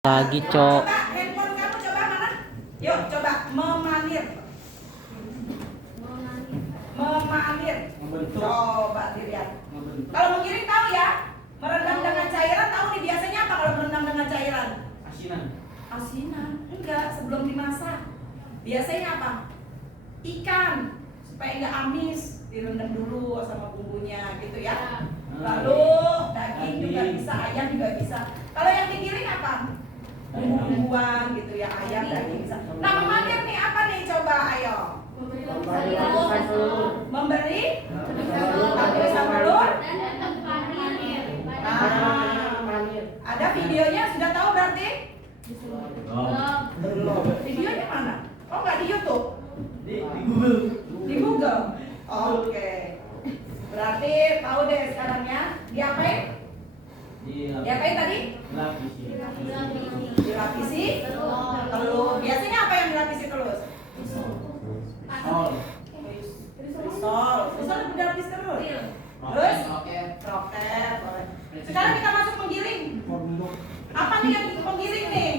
Lagi, Cok. Coba handphone kamu coba mana? Yuk coba memanir. Memanir. Coba dilihat. Kalau menggiring tahu ya? Merendam dengan cairan tahu nih biasanya apa kalau merendam dengan cairan? Asinan. Asinan. Enggak, sebelum dimasak. Biasanya apa? Ikan supaya enggak amis, direndam dulu sama bumbunya gitu ya. Lalu daging juga bisa, ayam juga bisa. Kalau yang digiling apa? Bumbu-bumbuan gitu ya, ayam, daging bisa. Nah, memanir nih apa nih? Coba ayo. Memberi lapisan telur. Nah, ada videonya sudah tahu berarti? Videonya mana? Oh, nggak di YouTube? Di Google. Di Google. Oke. Berarti tahu deh sekarang ya. Diapain? Diapain tadi? Dilapisi telur. Biasanya apa yang dilapisi telur? Risol. Risol itu dilapis telur. Terus? Kroket. Boleh. Sekarang kita masuk menggiling. Apa nih yang menggiling nih?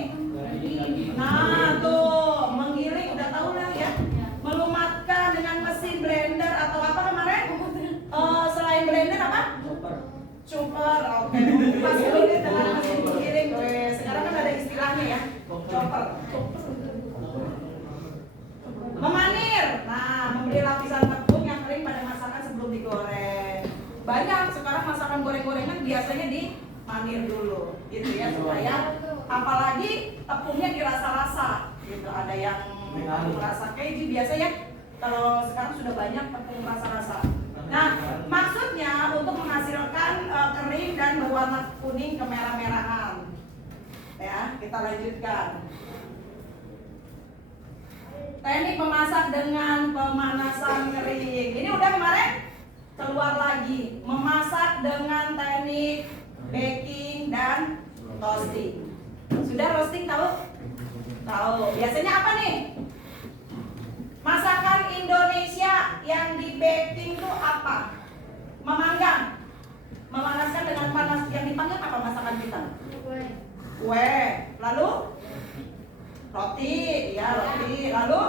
Nah tuh, menggiling udah tahu lah ya. Melumatkan dengan mesin blender atau apa kemarin? Selain blender apa? Chopper. Oke. Masih dulu dengan mesin penggiling. Sekarang kan ada istilahnya ya. Chopper. Memanir. Nah, memberi lapisan tepung yang kering pada masakan sebelum digoreng. Banyak sekarang masakan goreng-gorengan biasanya dimanir dulu, gitu ya, supaya apalagi tepungnya dirasa-rasa, gitu. Ada yang merasa keju biasanya. Kalau sekarang sudah banyak tepung rasa-rasa. Nah, maksudnya untuk menghasilkan kering dan berwarna kuning kemerah-merahan. Ya, kita lanjutkan. Teknik memasak dengan pemanasan kering. Ini udah kemarin keluar lagi. Memasak dengan teknik baking dan toasting. Sudah roasting tahu? Tahu. Biasanya apa nih? Masakan Indonesia yang di baking itu apa? Memanggang. Memanaskan dengan panas. Yang dipanggang apa masakan kita? Kue. Lalu? Roti. Ya, roti. Lalu?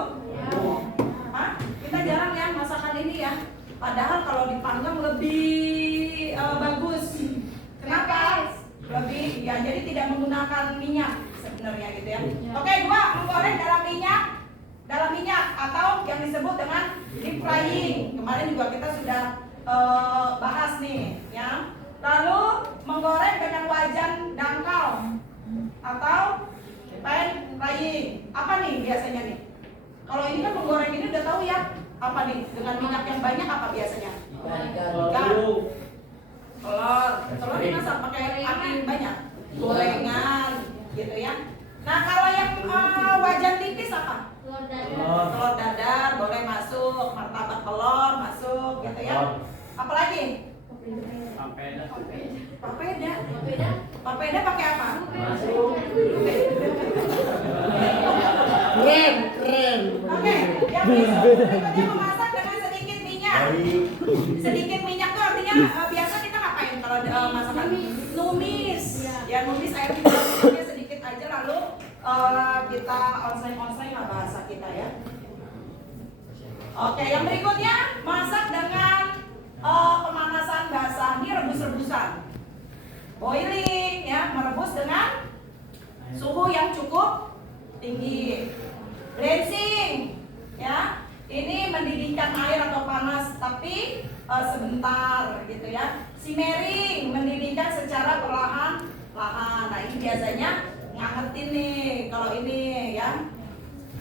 Hah? Kita jarang ya masakan ini ya. Padahal kalau dipanggang lebih bagus. Kenapa? Lebih, ya jadi tidak menggunakan minyak sebenarnya gitu ya. Oke, 2, menggoreng dalam minyak atau yang disebut dengan deep frying. Kemarin juga kita sudah bahas nih ya. Lalu menggoreng dengan wajan dangkal atau pan frying. Apa nih biasanya nih? Kalau ini kan menggoreng ini udah tahu ya. Apa nih? Dengan minyak yang banyak apa biasanya? Ikan. Telur dimasak pakai api banyak. Gorengan gitu ya. Nah, kalau yang wajan tipis apa? Telur dadar boleh masuk, martabak telur masuk gitu ya. Apalagi? Papeda pakai apa? Keren. Oke, yang berikutnya memasak dengan sedikit minyak. Sedikit minyak tuh artinya biasa kita ngapain kalau masakan? Numis. Ya numis air minyaknya sedikit aja lalu kita onseng lah bahasa kita ya. Oke, yang berikutnya masak dengan pemanasan basah. Ini rebus-rebusan. Boiling ya, merebus dengan suhu yang cukup tinggi. Blanching ya. Ini mendidihkan air atau panas tapi sebentar gitu ya. Simmering mendidihkan secara perlahan-lahan. Nah, ini biasanya ngangetin nih kalau ini ya.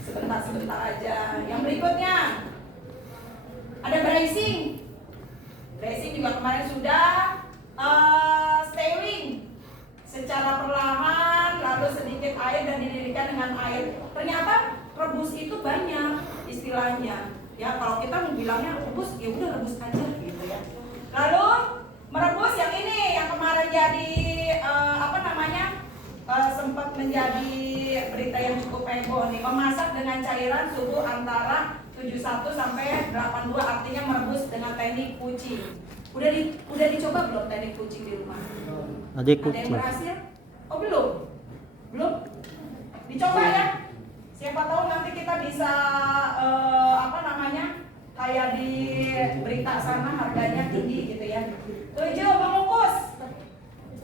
Sebentar aja. Yang berikutnya ada braising. Braising juga kemarin sudah stewing secara perlahan lalu sedikit air dan dididihkan dengan air. Ternyata rebus itu banyak istilahnya. Ya kalau kita mau bilangnya rebus ya udah rebus aja gitu ya. Lalu merebus yang ini yang kemarin jadi sempat menjadi berita yang cukup heboh nih, memasak dengan cairan suhu antara 71 sampai 82 artinya merebus dengan teknik kucing. Udah dicoba belum teknik kucing di rumah? Ada yang berhasil? Oh belum? Belum? Dicoba ya. Siapa tahu nanti kita bisa kayak di berita sana harganya tinggi gitu ya. 7, mengukus.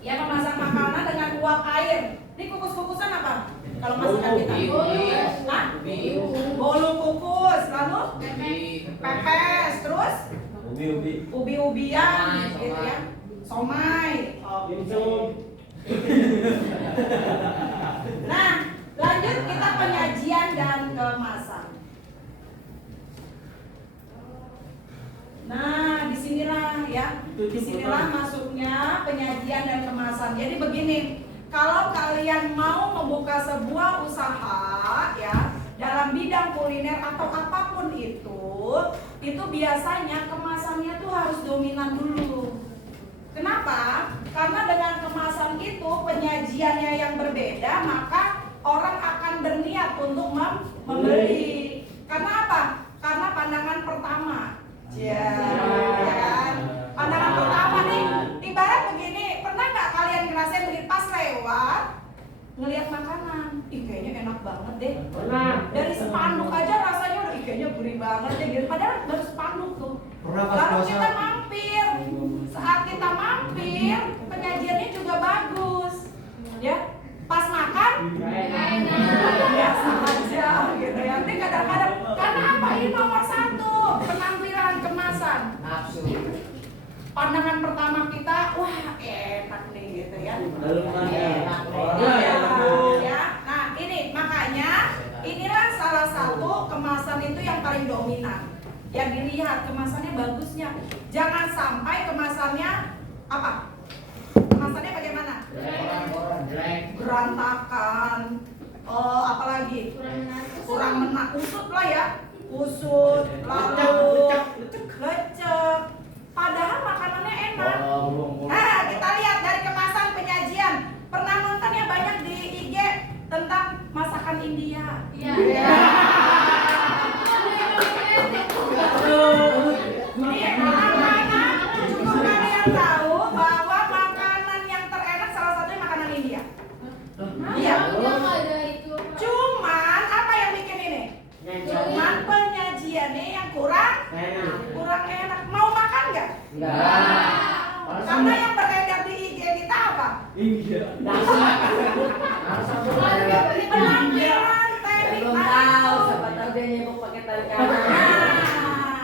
Ya, memasak makanan dengan uap air. Ini kukus-kukusan apa? Kalau masakan kita. Hah? Bolu kukus, lalu pepes, terus ubi-ubian gitu ya. Somai. Nah, lanjut kita penyajian dan kemasan. Nah, disinilah masuknya penyajian dan kemasan. Jadi begini, kalau kalian mau membuka sebuah usaha ya dalam bidang kuliner atau apapun itu biasanya kemasannya tuh harus dominan dulu. Kenapa? Karena dengan kemasan itu penyajiannya yang berbeda, maka orang akan berniat untuk membeli. Karena apa? Karena pandangan pertama. Ya kan? Pandangan pertama nih, ibarat begini, pernah nggak kalian ngerasain beli pas lewat ngelihat makanan, kayaknya enak banget deh. Dari spanduk aja rasanya udah kayaknya gurih banget deh, gitu. Padahal baru spanduk tuh. Lalu kita mampir, saat kita mampir penyajiannya juga bagus, ya. Pas makan, biasa aja gitu ya. Ini kadang-kadang karena apa? Ini nomor 1, penampilan kemasan. Pandangan pertama kita, wah enak nih gitu ya. Ya. Nah ini makanya inilah salah satu kemasan itu yang paling dominan. Yang dilihat kemasannya bagusnya. Jangan sampai kemasannya apa? Kemasannya bagaimana? Berantakan. Apalagi? Kurang menak, usut lah ya. Usut, lalu lecek. Padahal makanannya enak. Nah, kita lihat dari kemasan penyajian. Pernah nonton ya banyak di IG tentang masakan India. Iya. Cukup kalian tahu bahwa makanan yang terenak salah satunya makanan India. Iya. Cuman apa yang bikin ini? Cuman penyajiannya yang kurang enak. Mau makan nggak? Karena yang beredar di IG kita apa? Penampilan, teknik,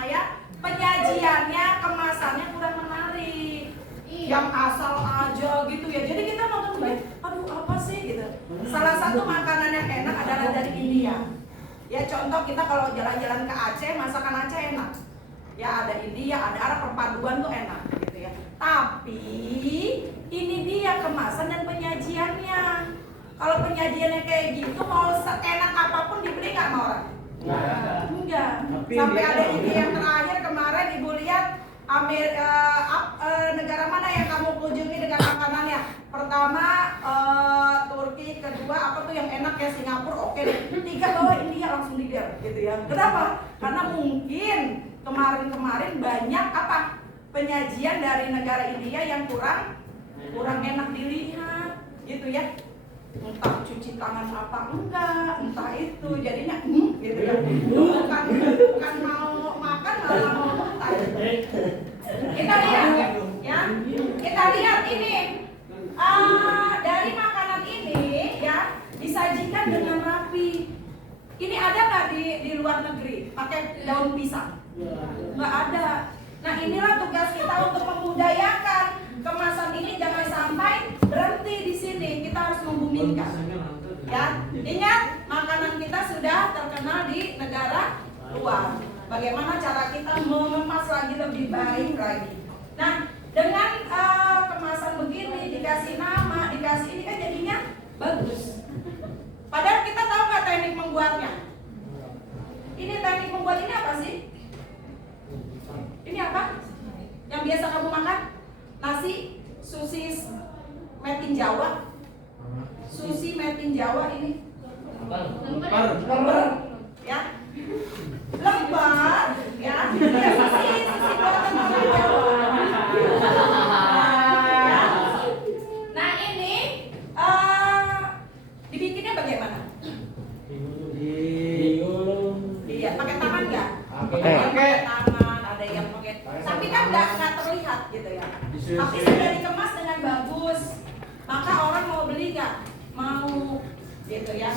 ya, penyajiannya, kemasannya kurang menarik. Yang asal aja gitu ya. Jadi kita nonton begini, aduh apa sih gitu. Salah satu makanan yang enak adalah dari India. Ya contoh kita kalau jalan-jalan ke Aceh, masakan Aceh enak. Ya ada India, ada Arab, perpaduan tuh enak gitu ya. Tapi ini dia kemasan dan penyajiannya. Kalau penyajiannya kayak gitu, mau seenak apapun dibeli nggak sama orang? Enggak. Sampai ada ide yang terakhir kemarin ibu lihat negara mana yang kamu kunjungi dengan makanannya? Pertama Turki, kedua apa tuh yang enak ya, Singapura, oke deh. 3 bawa India langsung leader gitu ya. Kenapa? Karena mungkin kemarin banyak apa? Penyajian dari negara India yang kurang enak dilihat gitu ya. Entah cuci tangan apa enggak, entah itu jadinya gitu ya. Bukan mau makan malah mau muntah. Kita lihat ya. Kita lihat ini dari makanan ini ya disajikan dengan rapi. Ini ada nggak di luar negeri pakai daun pisang? Nggak ada. Nah inilah tugas kita untuk membudayakan kemasan ini, jangan sampai berhenti di sini. Kita harus membumikan. Ya, ingat makanan kita sudah terkenal di negara luar. Bagaimana cara kita mengemas lagi lebih baik lagi. Nah, dengan kemasan begini dikasih nama, dikasih ini kan jadinya bagus. Padahal kita tahu nggak teknik membuatnya? Ini teknik membuat ini apa sih? Ini apa? Yang biasa kamu makan? Nasi, sosis made in Jawa. Sushi made in Jawa ini. Lembar. Ya. Lembar, ya. Ya sushi buatan orang Jawa. Nah, ini bagaimana? Digulung. Iya, pakai tangan nggak? Pakai. Ada yang pakai tangan, ada yang pakai. Tapi kan nggak terlihat gitu ya. Tapi sudah dikemas dengan bagus, maka orang mau beli nggak? Mau, gitu ya.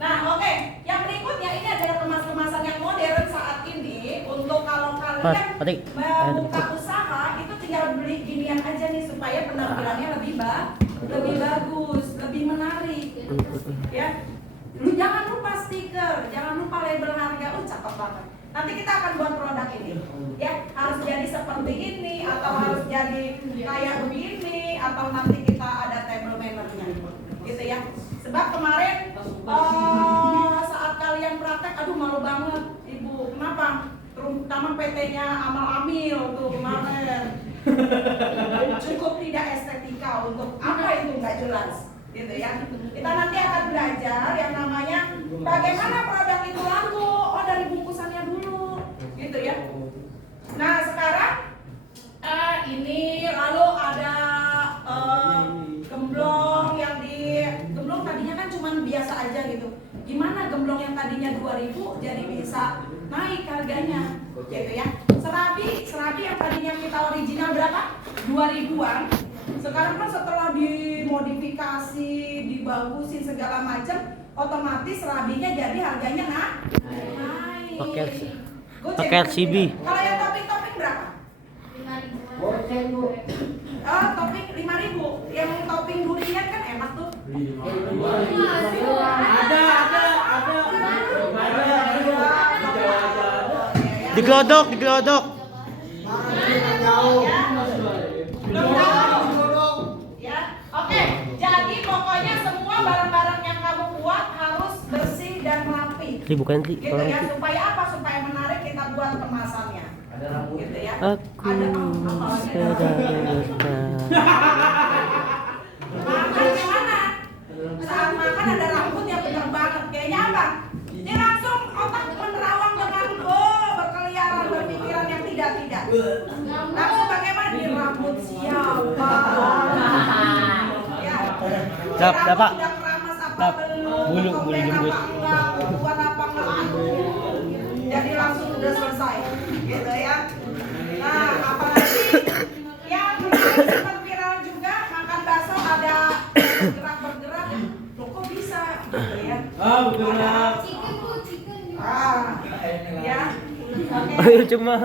Nah, oke. Yang berikutnya ini adalah kemas-kemasan yang modern saat ini untuk kalau kalian membuka usaha itu tinggal beli ginian aja nih supaya penampilannya lebih bagus, lebih menarik, ya. Lu jangan lupa stiker, jangan lupa label harga. Cakep banget. Nanti kita akan buat produk ini, ya. Harus jadi seperti ini, atau harus jadi kayak begini, atau nanti kita ada table mannernya, gitu ya. Sebab kemarin saat kalian praktek, aduh malu banget, Ibu. Kenapa? Terutama PT-nya Amal Amil tuh kemarin. Cukup tidak estetika untuk apa itu nggak jelas. Gitu ya. Kita nanti akan belajar yang namanya bagaimana produk itu laku. Oh, dari bungkusannya dulu, gitu ya. Nah, sekarang ini lalu ada gemblong yang gemblong tadinya kan cuma biasa aja gitu. Gimana gemblong yang tadinya 2.000 jadi bisa naik harganya, gitu ya. Serabi yang tadinya kita original berapa? 2.000-an. Sekarang kan setelah dimodifikasi, dibagusin segala macam, otomatis serabinya jadi harganya naik. Pakai LCB. Kalau yang topping berapa? 5.000. Topping 5.000. Yang topping durian kan enak tuh. Ada. Digelodok. Belum tahu? Ya. Oke. Jadi pokoknya semua barang-barang yang kamu buat harus bersih dan rapi. Bukan sih. Gitu ya. Supaya apa? Supaya menarik kita buat kemasannya. Ada rambut. Gitu ya. Aku Ada makan gimana? Saat makan ada rambutnya bener banget. Kayaknya apa? Ini langsung otak menerawang dengan berkeliaran berpikiran yang tidak. Langsung bagaimana di rambut siapa? Ya. Cap, Rambut dapat. udah keramas apa Cap. belum? Bulu Komplain jembut. apa enggak? Buat apa enggak? Aduh. Jadi langsung udah selesai. Gitu ya. Nah, apalagi yang sempat viral juga makan bakso ada bergerak. Loh kok bisa? Gitu ya. Bergerak. Ya. Oke. Ayo cuma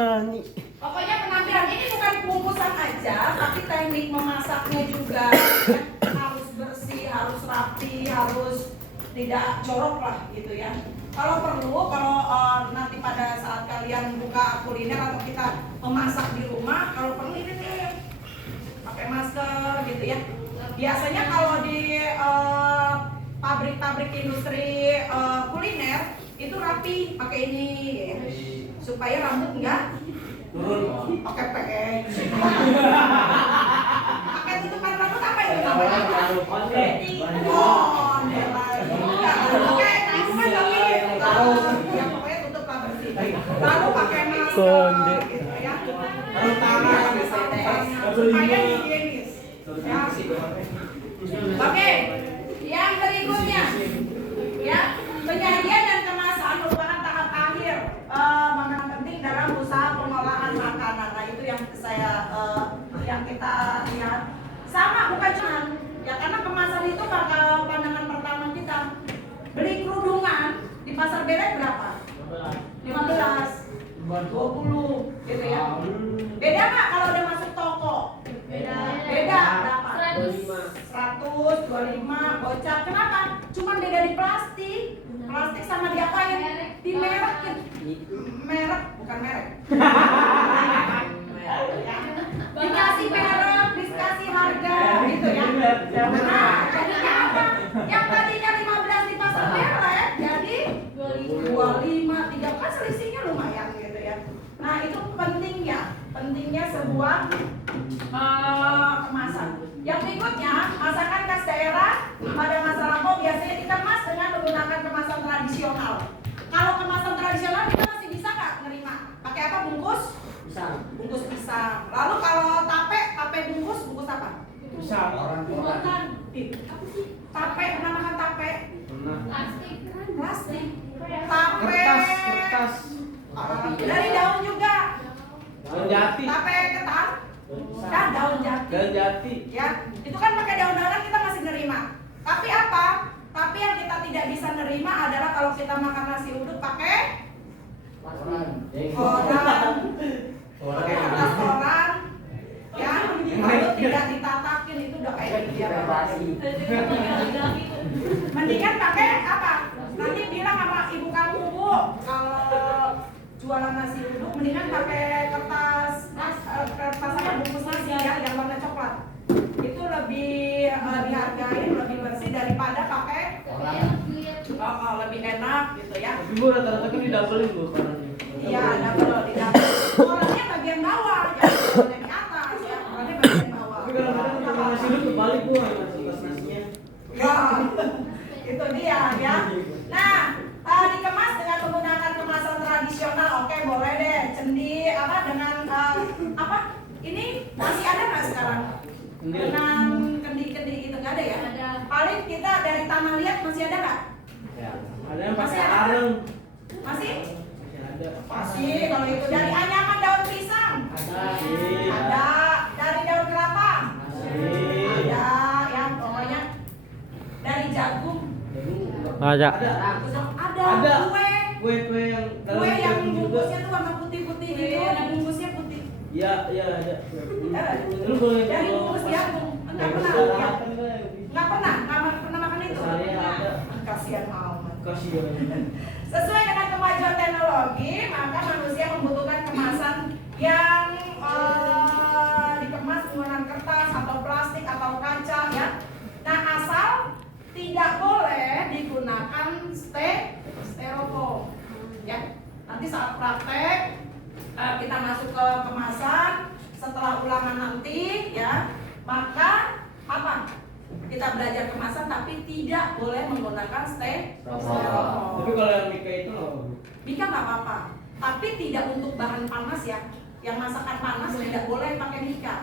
Pokoknya penampilan ini bukan bungkusan aja, tapi teknik memasaknya juga harus bersih, harus rapi, harus tidak jorok lah gitu ya. Kalau perlu, nanti pada saat kalian buka kuliner atau kita memasak di rumah, kalau perlu ini nih pakai masker gitu ya. Biasanya kalau di pabrik-pabrik industri kuliner itu rapi pakai ini ya. Supaya rambut enggak Turun. pakai pakai tutupan rambut apa itu namanya? Konde. Oh, oke, itu kan tapi ya pokoknya tutup lah bersih. Lalu pakai masker Konde. gitu ya. Sarung tangan. Supaya higienis. Ya. Oke, yang berikutnya ya, penyajian dan kemasan merupakan tahap akhir makanan penting dalam usaha pengolahan makanan. Nah, itu yang yang kita lihat. Sama bukan cuma ya, karena kemasan itu bakal pandangan pertama kita. Beli kerudungan di pasar Belek berapa? 15, 20 gitu ya. Beda nggak kalau udah masuk toko? Beda berapa? 100, 25, gocap. Kenapa? Cuman beda di plastik. Plastik sama diapain? Di merek. Merek, bukan merek. Dikasih merek, dikasih harga gitu ya. Nah, jadinya apa? Yang tadinya 15 di pasar Belek jadi 25, 3 kan selisihnya lumayan gitu ya. Nah, itu pentingnya sebuah kemasan. Yang berikutnya, masakan khas daerah pada masa lampau biasanya dikemas dengan menggunakan kemasan tradisional. Kalau kemasan tradisional kita masih bisa nggak nerima? Pakai apa bungkus? Bungkus pisang. Lalu kalau tape bungkus apa? Pisang. Bukan. Apa sih? Tape, pernah makan tape? kertas. Dari daun juga. Daun jati. Tape ketan. Kan daun jati. Daun jati. Ya, itu kan pakai daun-daunan kita masih nerima. Tapi apa? Tapi yang kita tidak bisa nerima adalah kalau kita makan nasi uduk pakai koran. Pakai kertas koran. Ya, lalu tidak ditatakin itu udah kayak dia. Mendingan pakai apa? Nanti bilang sama ibu kamu, Bu, kalau jualan nasi uduk mendingan pakai kertas apa bungkus nasi ya yang warna coklat. Itu lebih dihargai, lebih bersih daripada pakai lebih enak gitu ya. Tapi Bu rata-rata kan didabelin Bu korannya. Iya, double. Korannya bagian bawah, jangan di atas ya. Korannya bagian bawah. Tapi kadang-kadang makan nasi uduk kebalik Bu, kertas nasinya. Ya, itu dia ya. Nah, dikemas dengan menggunakan kemasan tradisional, oke boleh deh. Cendi apa dengan apa? Ini masih ada nggak sekarang? Dengan kendi-kendi itu nggak ada ya? Ada. Paling kita dari tanah liat masih ada nggak? Ya. Ada yang pakai Masih ada? areng. Masih? Masih ada. Masih. Kalau itu dari anyaman daun pisang. Masih. Ada. Dari daun kelapa. Masih. Ada. Ya pokoknya dari jagung. Ada. Ada. Kue yang dalam Kue yang jagung juga. bungkusnya tuh warna putih-putih gitu, bungkusnya putih. Iya, iya ada. Ada. Lu boleh Dari bungkus jagung. Enggak pernah. Ya. Enggak pernah makan itu. Saya ada. Kasihan amat. Kasihan. Sesuai dengan kemajuan teknologi, maka manusia membutuhkan kemasan yang dikemas menggunakan kertas atau plastik atau kaca ya. Nah, asal tidak boleh digunakan styrofoam. Ya. Nanti saat praktek kita masuk ke kemasan setelah ulangan nanti ya, maka apa? Kita belajar kemasan tapi tidak boleh menggunakan styrofoam. Tapi kalau yang Mika itu nggak bagus. Mika nggak apa-apa, tapi tidak untuk bahan panas ya. Yang masakan panas tidak boleh pakai Mika,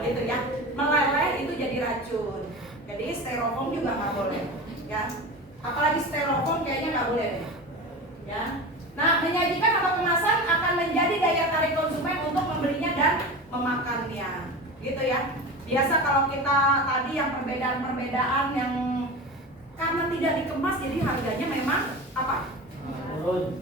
gitu ya. Meleleh itu jadi racun. Jadi styrofoam juga nggak boleh, ya. Apalagi styrofoam kayaknya nggak boleh deh, ya. Nah, menyajikan atau kemasan akan menjadi daya tarik konsumen untuk membelinya dan memakannya, gitu ya. Biasa kalau kita tadi yang perbedaan-perbedaan yang karena tidak dikemas jadi harganya memang apa?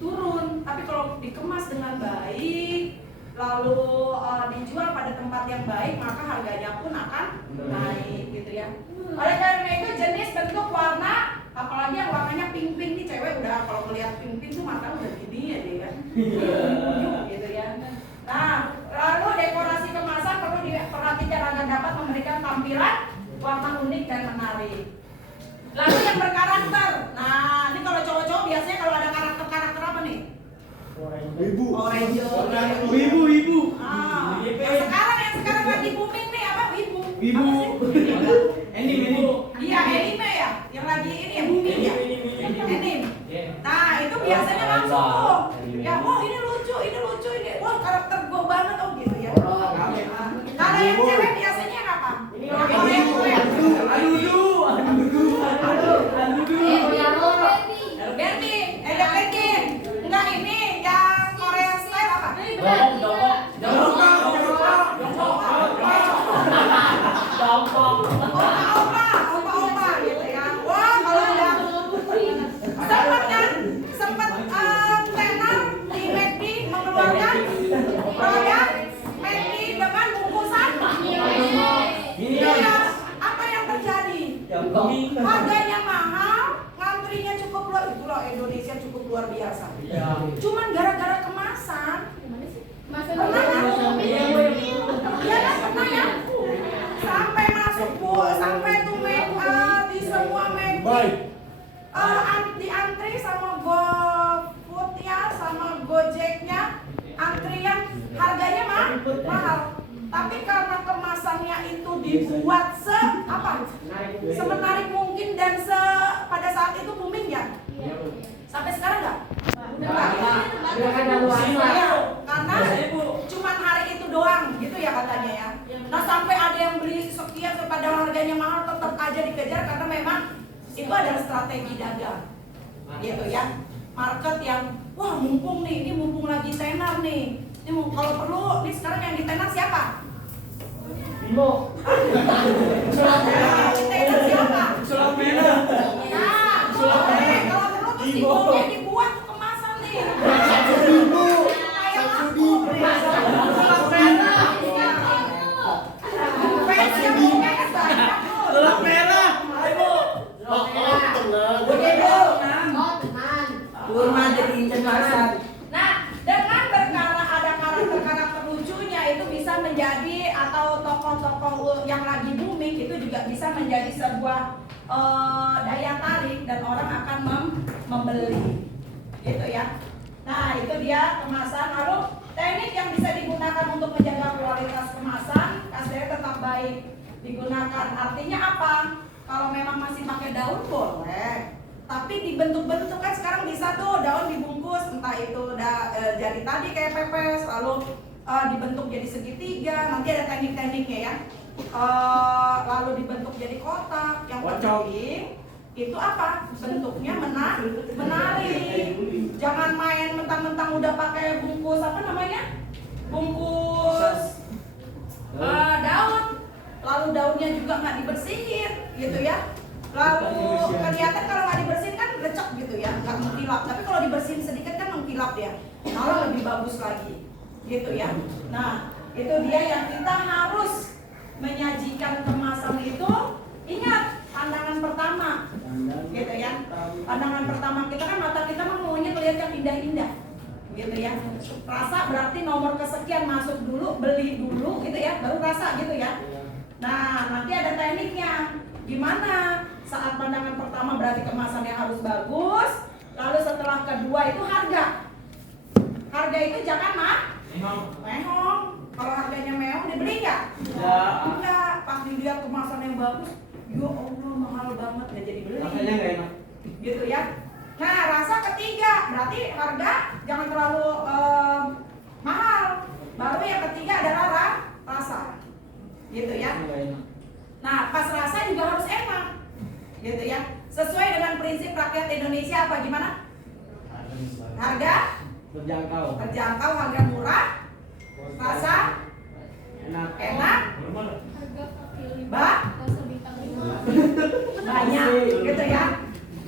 Turun. Tapi kalau dikemas dengan baik lalu dijual pada tempat yang baik maka harganya pun akan naik gitu ya. Oleh karena itu jenis, bentuk, warna, apalagi yang warnanya pink-pink nih cewek udah kalau melihat pink-pink tuh mata udah gini ya dia kan. Gitu ya. Nah, lalu dekorasi kemasan perlu diperhatikan agar dapat memberikan tampilan warna unik dan menarik. Lalu yang berkarakter. Nah, ini kalau cowok-cowok biasanya kalau ada karakter apa nih? Ibu. Orange. Ibu. Yang sekarang lagi booming nih apa? Wibu. Ibu. Apa sih? Anime. Iya, anime ya. Yang lagi ini ya booming ya. Anime. Nah, itu biasanya langsung tuh. Ya, oh ini lucu ini. Wah, karakter gua banget oh gitu ya. Kalau yang cewek biasanya yang apa? Kalau yang cewek. Barbie, Legging. Enggak ini yang Korea style apa? Opa gitu ya. Wah, kalau udah sempat tenar di McD mengeluarkan produk McD dengan bungkusan. Iya, apa yang terjadi? Harganya mahal, ngantrinya cukup luar Indonesia cukup luar biasa. Cuman gara-gara kemasan. Pernah kan? Iya kan pernah ya? Sampai masuk Bu, sampai tuh di semua McD. Di antri sama GoFood ya, sama Gojeknya, antrian harganya mahal. Tapi karena kemasannya itu dibuat semenarik mungkin dan pada saat itu booming ya. Sampai sekarang nggak? Karena cuma hari itu doang gitu ya katanya ya. Nah sampai ada yang beli sekian padahal harganya mahal tetap aja dikejar karena memang itu adalah strategi dagang gitu ya. market yang wah mumpung nih, ini mumpung lagi tenar nih. Ini kalau perlu nih sekarang yang di tenar siapa? Bimo. Nah, di tenar siapa? Sulap merah. Nah, Sulap merah. kalau perlu tuh Bimo. simbolnya dibuat tuh kemasan nih. Bimo. Kayak Samsudi. sulap merah. Fans yang mau merah banyak tuh. Sulap merah. Ayo. Oh, tenang. Kurma jadi kemasan. Nah, dengan ada karakter-karakter lucunya itu bisa menjadi atau tokoh-tokoh yang lagi booming itu juga bisa menjadi sebuah daya tarik dan orang akan membeli, gitu ya. Nah, itu dia kemasan. Lalu teknik yang bisa digunakan untuk menjaga kualitas kemasan, kasarnya tetap baik digunakan. Artinya apa? Kalau memang masih pakai daun boleh. Tapi dibentuk-bentuk kan sekarang bisa tuh daun dibungkus, entah itu jadi tadi kayak pepes, lalu dibentuk jadi segitiga, nanti ada teknik-tekniknya ya. Lalu dibentuk jadi kotak, yang penting itu apa? Bentuknya menarik. Jangan main mentang-mentang udah pakai bungkus apa namanya? Bungkus daun, lalu daunnya juga nggak dibersihin, gitu ya. Lalu kelihatan kalau nggak dibersihin kan lecek gitu ya, nggak mengkilap. Tapi kalau dibersihin sedikit kan mengkilap ya, malah lebih bagus lagi, gitu ya. Nah, itu dia yang kita harus menyajikan kemasan itu. Ingat pandangan pertama, gitu ya. Pandangan pertama kita kan mata kita mah maunya kelihatan indah-indah, gitu ya. Rasa berarti nomor kesekian masuk dulu, beli dulu, gitu ya, baru rasa gitu ya. Nah, nanti ada tekniknya. Gimana? Saat pandangan pertama berarti kemasannya harus bagus. Lalu setelah kedua itu harga. Harga itu jangan mehong. Kalau harganya mehong dibeli nggak? Ya. Enggak. Pas dilihat kemasan yang bagus, ya Allah mahal banget, nggak jadi beli. Rasanya nggak enak. Gitu ya. Nah, rasa ketiga berarti harga jangan terlalu mahal. Baru yang ketiga adalah rasa. Gitu ya. Nggak enak. Nah, pas rasa juga harus enak, gitu ya. Sesuai dengan prinsip rakyat Indonesia apa gimana? Harga terjangkau, harga murah, rasa Enak. Banyak, gitu ya.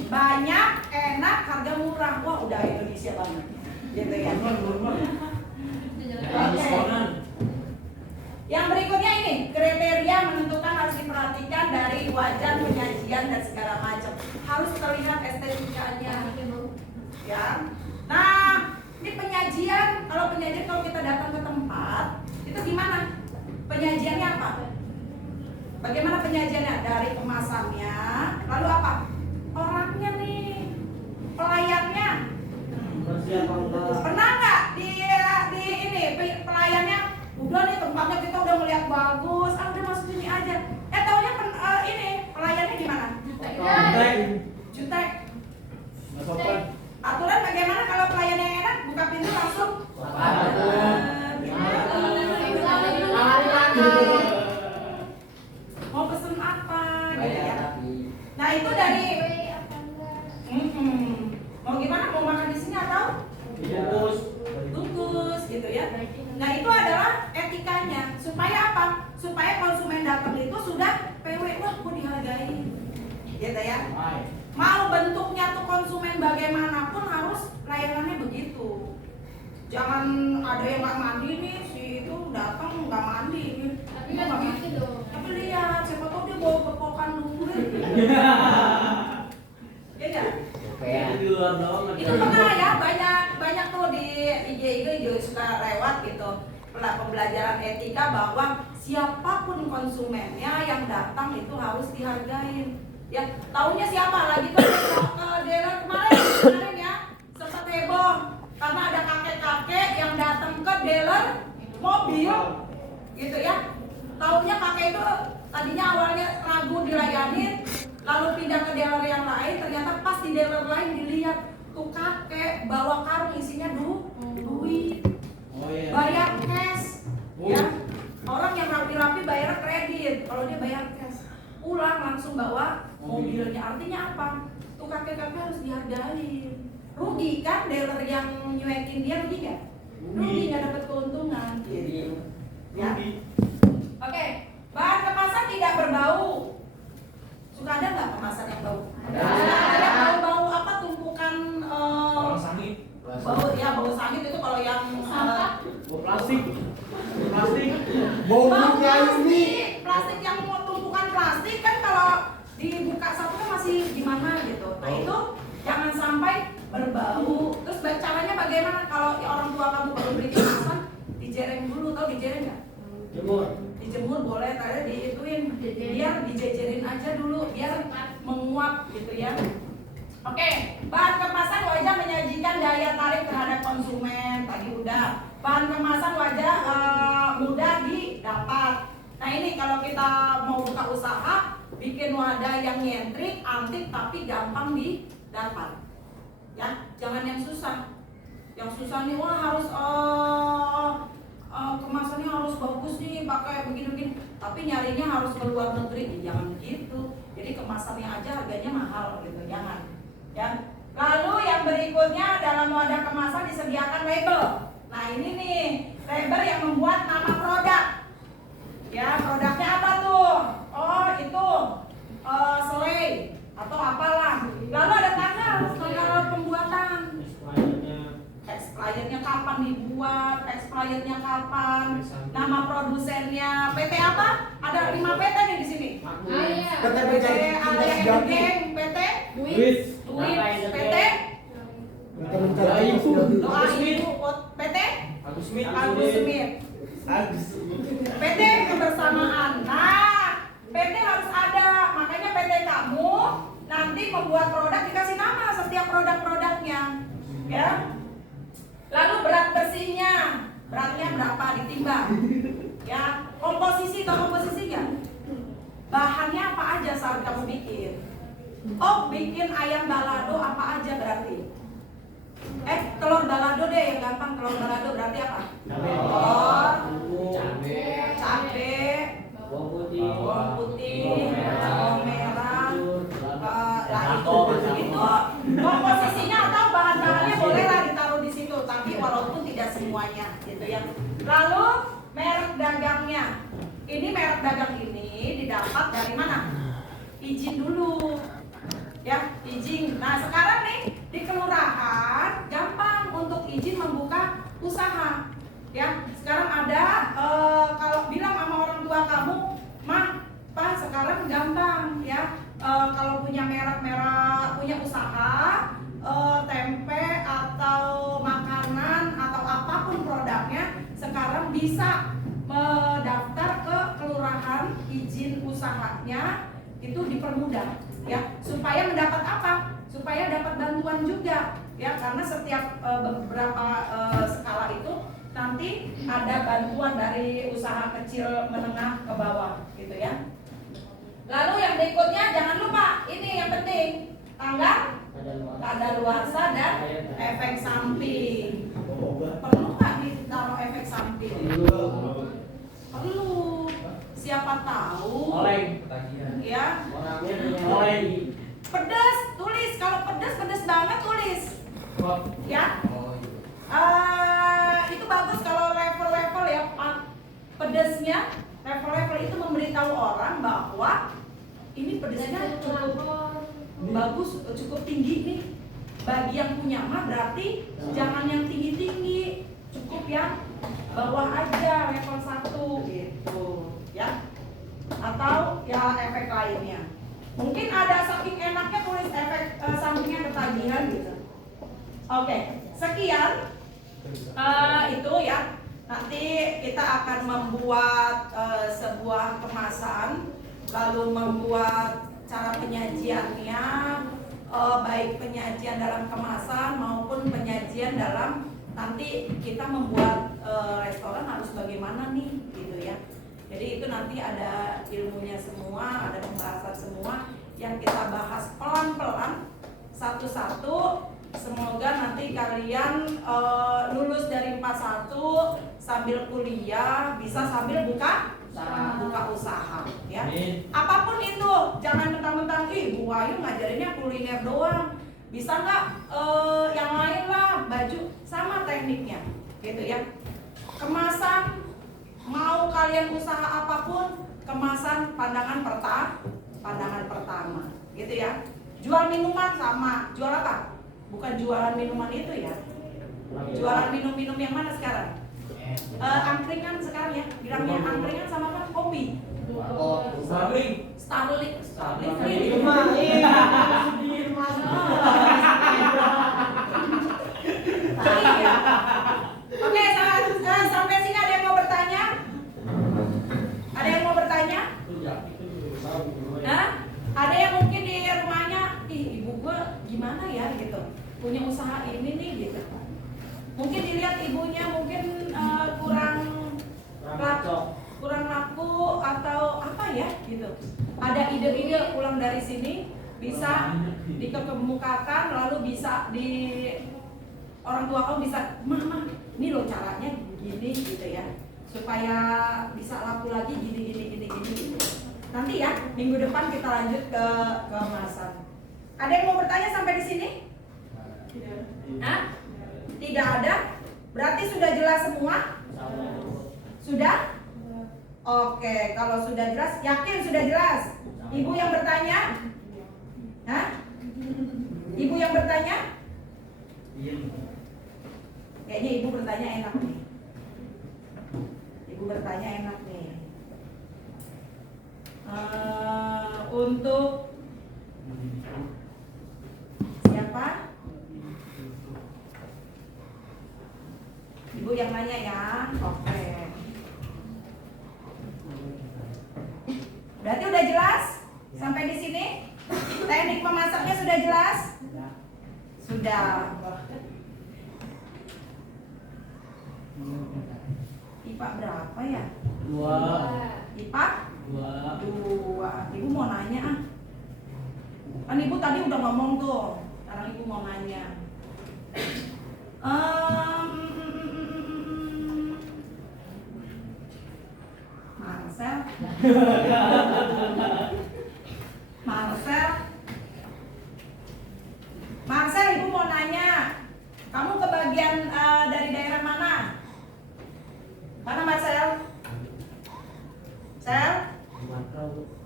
Banyak, enak, harga murah. Wah, udah Indonesia banget, gitu ya. Oke. Yang berikutnya ini, kriteria menentukan harus diperhatikan dari wajan, penyajian, dan segala macam. Harus terlihat estetikanya. Ya. Nah, ini penyajian, kalau kita datang ke tempat, itu gimana? Penyajiannya apa? Bagaimana penyajiannya? Dari kemasannya, lalu apa? Orangnya nih, pelayannya. Pernah nggak di ini pelayannya? Udah nih tempatnya kita udah melihat bagus, udah masuk sini aja. Taunya ini pelayannya gimana? Jutek. Aturan bagaimana kalau pelayan yang enak buka pintu langsung? Mau pesen apa? Gitu ya. Nah itu dari mau gimana? Mau makan di sini atau? Bungkus gitu ya. Nah itu adalah etikanya. Supaya apa? Supaya konsumen datang itu sudah PW, wah gue dihargai, gitu ya. Mau bentuknya tuh konsumen bagaimanapun harus layanannya begitu. Jangan ada yang nggak mandi nih, si itu datang nggak mandi. Tapi nggak mandi dong. Tapi lihat, siapa tahu dia bawa kepokan dulu. Ya nggak? Di luar doang. Itu pernah ya, banyak tuh di IG suka lewat gitu pembelajaran etika bahwa siapapun konsumennya yang datang itu harus dihargain. Ya, taunya siapa lagi ke dealer kemarin ya sempat heboh karena ada kakek-kakek yang datang ke dealer mobil, gitu ya. Taunya kakek itu tadinya awalnya ragu dilayanin, lalu pindah ke dealer yang lain, ternyata pas di dealer lain dilihat tuh kakek bawa karung isinya duit, bayar cash, ya. Orang yang rapi-rapi bayar kredit, kalau dia bayar cash, pulang langsung bawa mobilnya. Artinya apa? Tuh kakek-kakek harus dihargain, rugi kan dealer yang nyuekin dia rugi nggak? Rugi, nggak dapat keuntungan gitu. Ya. Oke, bahan kemasan tidak berbau. Suka ada nggak kemasan yang bau? Ada bau-bau apa tumpukan bau ya bau sangit itu kalau yang Plastik. Bau bau minyak ini. plastik yang tumpukan plastik kan kalau dibuka satu kan masih gimana gitu. Nah itu jangan sampai berbau. Terus caranya bagaimana kalau orang tua kamu baru beli kemasan dijereng dulu, tau dijereng nggak? Dijemur boleh, tadi diituin biar dijejerin aja dulu biar menguap gitu ya. Oke, bahan kemasan wajah menyajikan daya tarik terhadap konsumen tadi udah. Bahan kemasan wajah mudah didapat. Nah ini kalau kita mau buka usaha, bikin wadah yang nyentrik, antik tapi gampang didapat. Ya, jangan yang susah. Yang susah nih wah harus kemasannya harus bagus nih pakai begini-begini, tapi nyarinya harus ke luar negeri, jangan gitu. Jadi kemasannya aja harganya mahal gitu, jangan. Ya. Lalu yang berikutnya dalam wadah kemasan disediakan label. Nah ini nih label yang membuat nama produk. Ya produknya apa tuh? Oh itu selai atau apalah. Lalu ada tanggal pembuatan. Expirednya kapan dibuat, expirednya kapan, nama produsennya, PT apa? Ada 5 PT nih di sini. PT Area Geng, PT Duit, PT Doa Ibu, PT Agus Smith, PT Kebersamaan. Nah, PT harus ada, makanya PT kamu nanti membuat produk dikasih nama setiap produk-produknya, ya. Lalu berat bersihnya, beratnya berapa ditimbang, ya. Komposisi, tahu komposisi nggak? Bahannya apa aja saat kamu bikin? Oh, bikin ayam balado apa aja berarti? Telur balado deh yang gampang. Telur balado berarti apa? Telur, cabe, bawang putih, bawang merah, itu komposisinya atau bahan-bahannya bolehlah ditaruh di situ, tapi walaupun tidak semuanya, gitu ya. Lalu merek dagangnya, ini merek dagang ini didapat dari mana? Izin dulu, ya izin. Nah sekarang nih di kelurahan gampang untuk izin membuka usaha, ya. Sekarang ada kalau bilang sama orang tua kamu, mah, pak sekarang gampang, ya. Kalau punya merek-merek, punya usaha, tempe atau makanan atau apapun produknya, sekarang bisa mendaftar ke kelurahan, izin usahanya itu dipermudah, ya, supaya mendapat apa? Supaya dapat bantuan juga, ya, karena setiap beberapa skala itu nanti ada bantuan dari usaha kecil menengah ke bawah, gitu ya. Lalu yang berikutnya jangan lupa, ini yang penting, tanggal kadaluarsa dan efek samping. Perlu nggak ditaruh efek samping? Perlu. Siapa tahu? Ya. Pedas, tulis. Kalau pedas banget tulis. Ya. Itu bagus kalau level-level ya, pedasnya. Level-level itu memberitahu orang bahwa ini pedasnya cukup bagus, cukup tinggi nih. Bagi yang punya mah berarti jangan yang tinggi-tinggi, cukup yang bawah aja level 1 gitu, ya. Atau ya efek lainnya. Mungkin ada saking enaknya tulis efek sampingnya ketagihan gitu. Oke, sekian itu ya. Nanti kita akan membuat sebuah kemasan, lalu membuat cara penyajiannya, baik penyajian dalam kemasan maupun penyajian dalam nanti kita membuat restoran harus bagaimana nih, gitu ya. Jadi itu nanti ada ilmunya semua, ada pembahasan semua yang kita bahas pelan-pelan satu-satu. Semoga nanti kalian lulus dari 41 sambil kuliah, bisa sambil buka usaha, ya. Apapun itu, jangan mentang-mentang Bu Ayu ngajarinnya kuliner doang. Bisa nggak yang tekniknya, gitu ya. Kemasan, mau kalian usaha apapun, kemasan pandangan pertama, gitu ya. Jual minuman sama, jual apa? Bukan jualan minuman itu ya. Jualan minum-minum yang mana sekarang? Angkringan sekarang ya, bilangnya angkringan sama apa? Kopi. Starling. Starling. Iya. Oke, sampai sini ada yang mau bertanya? Ada yang mau bertanya? Hah? Ada yang mungkin di rumahnya, ibu gua gimana ya gitu, punya usaha ini nih gitu. Mungkin dilihat ibunya mungkin kurang laku atau apa ya gitu. Ada ide-ide pulang dari sini bisa dikemukakan, lalu bisa di orang tua kamu bisa, mama ini loh caranya gini gitu ya, supaya bisa laku lagi gini gitu. Nanti ya minggu depan kita lanjut ke kemasan. Ada yang mau bertanya sampai di sini? Hah? Tidak ada? Berarti sudah jelas semua? Sudah? Oke, kalau sudah jelas, yakin sudah jelas? Ibu yang bertanya? Hah? Ibu yang bertanya? Kayaknya ibu bertanya enak nih. Ibu bertanya enak nih. Untuk siapa? Ibu yang nanya ya. Oke. Berarti udah jelas sampai di sini? Teknik memasaknya sudah jelas? Sudah. IPA berapa ya? 2. IPA? 2. Ibu mau nanya ah. Kan ibu tadi udah ngomong tuh. Sekarang ibu mau nanya. Marcel, ibu mau nanya. Kamu kebagian dari daerah mana? Mana Marcel?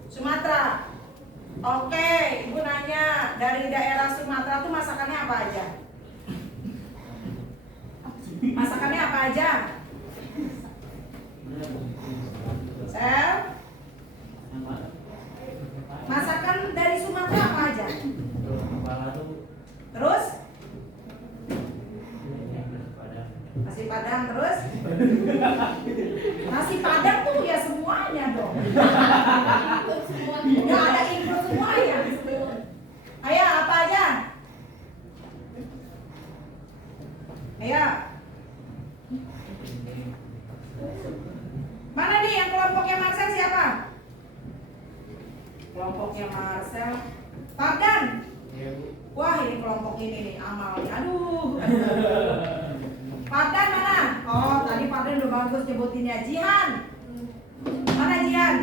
Sumatera. Oke, ibu nanya dari daerah Sumatera tuh masakannya apa aja? Masakannya apa aja? Sel? Masakan dari Sumatera apa aja? Terus? Nasi Padang terus? Nasi Padang tuh ya semuanya dong. Nggak ada include semuanya. Ayo apa aja? Ayo. Mana nih yang kelompoknya Marcel siapa? Kelompoknya Marcel. Fardan. Wah ini kelompok ini nih amalnya. Aduh. Fardan mana? Oh tadi Fardan udah bagus nyebutinnya. Jihan. Mana Jihan?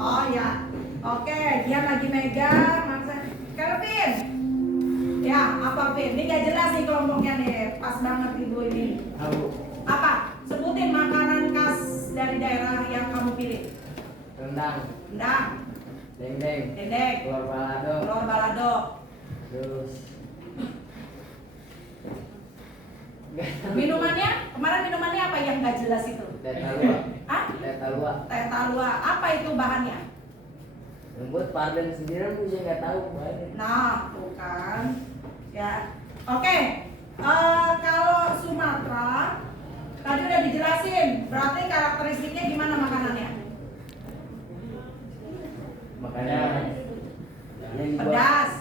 Oh ya. Oke, Jihan lagi megang. Marcel. Kelvin. Ya apa Vin? Ini gak jelas nih kelompoknya nih. Pas banget ibu ini. Apa? Sebutin makanan khas dari daerah yang kamu pilih. Rendang. Dendeng. Telur balado. Terus Minumannya? Kemarin minumannya apa yang gak jelas itu? teh talua. Hah? Teh talua. Apa itu bahannya? Lembut Fardan sendiri pun saya nggak tahu bahannya. Nah, tuh kan. Ya. Oke. Kalau Sumatera tadi udah dijelasin. Berarti karakteristiknya gimana makanannya? Makanya yang dibuat Pedas.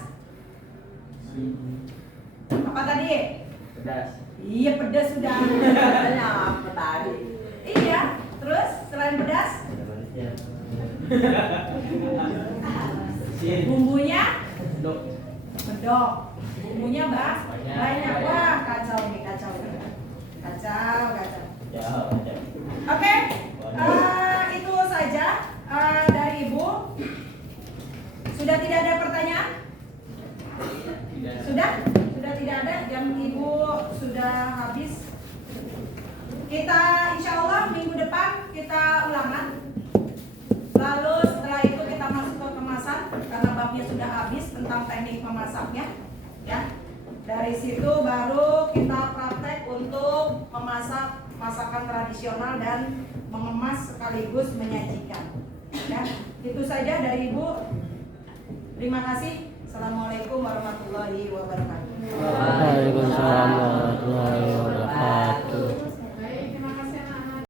Apa tadi? pedas. Iya pedas sudah. Katanya apa tadi? Iya. Terus selain pedas? Bumbunya? Medok. Bumbunya banyak. Wah kacau nih. Kacau. Oke. Itu saja dari Ibu. Sudah tidak ada pertanyaan? Sudah tidak adik-adik, jam ibu sudah habis. Kita insya Allah minggu depan kita ulangan. Lalu setelah itu kita masuk ke kemasan karena babnya sudah habis tentang teknik memasaknya. Ya, dari situ baru kita praktek untuk memasak masakan tradisional dan mengemas sekaligus menyajikan. Ya, itu saja dari ibu. Terima kasih. Assalamualaikum warahmatullahi wabarakatuh. Waalaikumsalam warahmatullahi wabarakatuh.